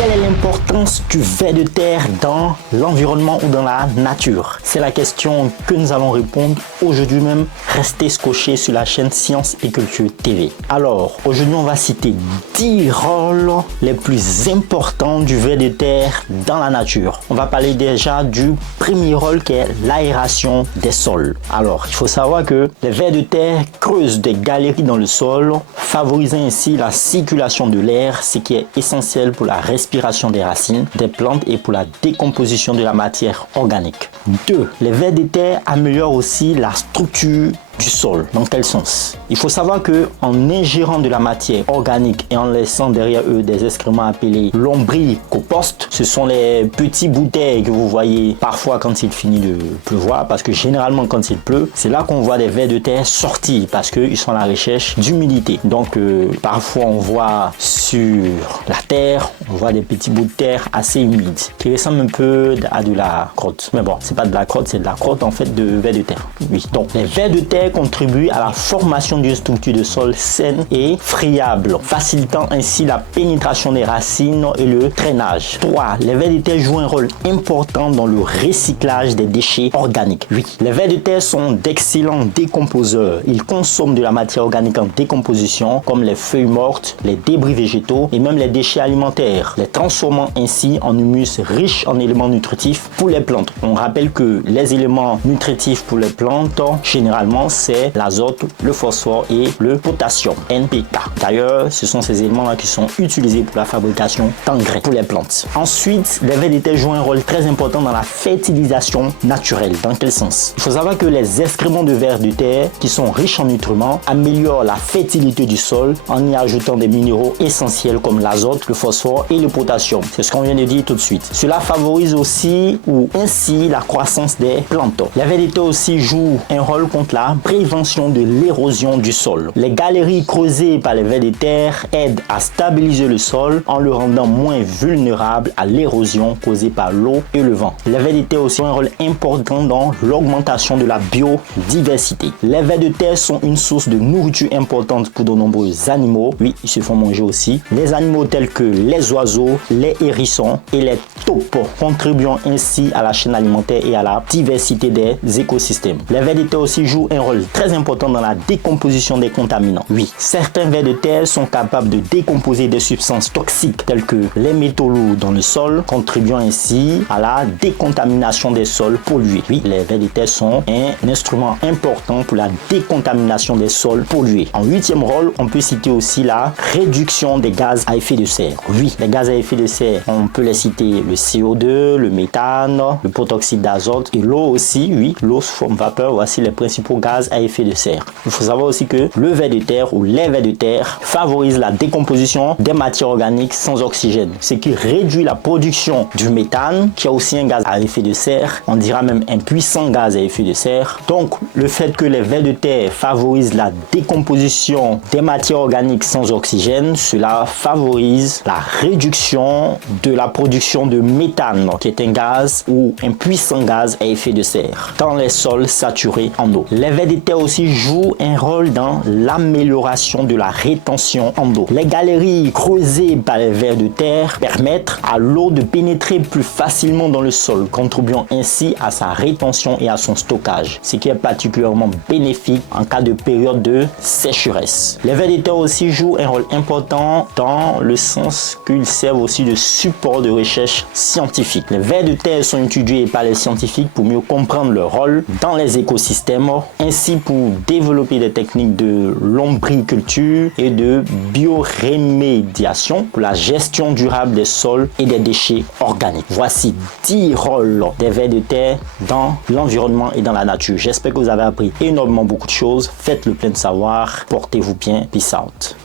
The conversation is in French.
Quelle est l'importance du ver de terre dans l'environnement ou dans la nature? C'est la question que nous allons répondre aujourd'hui même. Restez scotchés sur la chaîne Science et Culture TV. Alors, aujourd'hui, on va citer 10 rôles les plus importants du ver de terre dans la nature. On va parler déjà du premier rôle qui est l'aération des sols. Alors, il faut savoir que les vers de terre creusent des galeries dans le sol, favorisant ainsi la circulation de l'air, ce qui est essentiel pour la respiration des racines des plantes et pour la décomposition de la matière organique. 2. Les vers de terre améliorent aussi la structure du sol. Dans quel sens? Il faut savoir que en ingérant de la matière organique et en laissant derrière eux des excréments appelés lombricompostes, ce sont les petits bouteilles que vous voyez parfois quand il finit de pleuvoir, parce que généralement quand il pleut, c'est là qu'on voit des vers de terre sortir parce qu'ils sont à la recherche d'humidité. Donc parfois on voit sur la terre, on voit des petits bouts de terre assez humides qui ressemblent un peu à de la crotte. Mais bon, c'est pas de la crotte, c'est de la crotte en fait de vers de terre. Oui. Donc les vers de terre contribue à la formation d'une structure de sol saine et friable, facilitant ainsi la pénétration des racines et le drainage. 3. Les vers de terre jouent un rôle important dans le recyclage des déchets organiques. 8. Les vers de terre sont d'excellents décomposeurs. Ils consomment de la matière organique en décomposition, comme les feuilles mortes, les débris végétaux et même les déchets alimentaires, les transformant ainsi en humus riche en éléments nutritifs pour les plantes. On rappelle que les éléments nutritifs pour les plantes, généralement, c'est l'azote, le phosphore et le potassium, NPK. D'ailleurs, ce sont ces éléments-là qui sont utilisés pour la fabrication d'engrais pour les plantes. Ensuite, les vers de terre jouent un rôle très important dans la fertilisation naturelle. Dans quel sens? Il faut savoir que les excréments de vers de terre, qui sont riches en nutriments, améliorent la fertilité du sol en y ajoutant des minéraux essentiels comme l'azote, le phosphore et le potassium. C'est ce qu'on vient de dire tout de suite. Cela favorise aussi ou ainsi la croissance des plantes. Les vers de terre aussi jouent un rôle contre la prévention de l'érosion du sol. Les galeries creusées par les vers de terre aident à stabiliser le sol en le rendant moins vulnérable à l'érosion causée par l'eau et le vent. Les vers de terre aussi ont un rôle important dans l'augmentation de la biodiversité. Les vers de terre sont une source de nourriture importante pour de nombreux animaux. Oui, ils se font manger aussi. Les animaux tels que les oiseaux, les hérissons et les taupes, contribuant ainsi à la chaîne alimentaire et à la diversité des écosystèmes. Les vers de terre aussi jouent un rôle très important dans la décomposition des contaminants. Oui, certains vers de terre sont capables de décomposer des substances toxiques telles que les métaux lourds dans le sol, contribuant ainsi à la décontamination des sols pollués. Oui, les vers de terre sont un instrument important pour la décontamination des sols pollués. En 8e rôle, on peut citer aussi la réduction des gaz à effet de serre. Oui, les gaz à effet de serre, on peut les citer le CO2, le méthane, le protoxyde d'azote et l'eau aussi. Oui, l'eau sous forme vapeur, voici les principaux gaz à effet de serre. Il faut savoir aussi que le ver de terre ou les vers de terre favorisent la décomposition des matières organiques sans oxygène, ce qui réduit la production du méthane, qui a aussi un gaz à effet de serre, on dira même un puissant gaz à effet de serre. Donc le fait que les vers de terre favorisent la décomposition des matières organiques sans oxygène, cela favorise la réduction de la production de méthane, qui est un gaz ou un puissant gaz à effet de serre dans les sols saturés en eau. Les vers de terre aussi jouent un rôle dans l'amélioration de la rétention en eau. Les galeries creusées par les vers de terre permettent à l'eau de pénétrer plus facilement dans le sol, contribuant ainsi à sa rétention et à son stockage, ce qui est particulièrement bénéfique en cas de période de sécheresse. Les vers de terre aussi jouent un rôle important dans le sens qu'ils servent aussi de support de recherche scientifique. Les vers de terre sont étudiés par les scientifiques pour mieux comprendre leur rôle dans les écosystèmes, ainsi pour développer des techniques de lombriculture et de biorémédiation pour la gestion durable des sols et des déchets organiques. Voici 10 rôles des vers de terre dans l'environnement et dans la nature. J'espère que vous avez appris énormément beaucoup de choses. Faites le plein de savoir. Portez-vous bien. Peace out.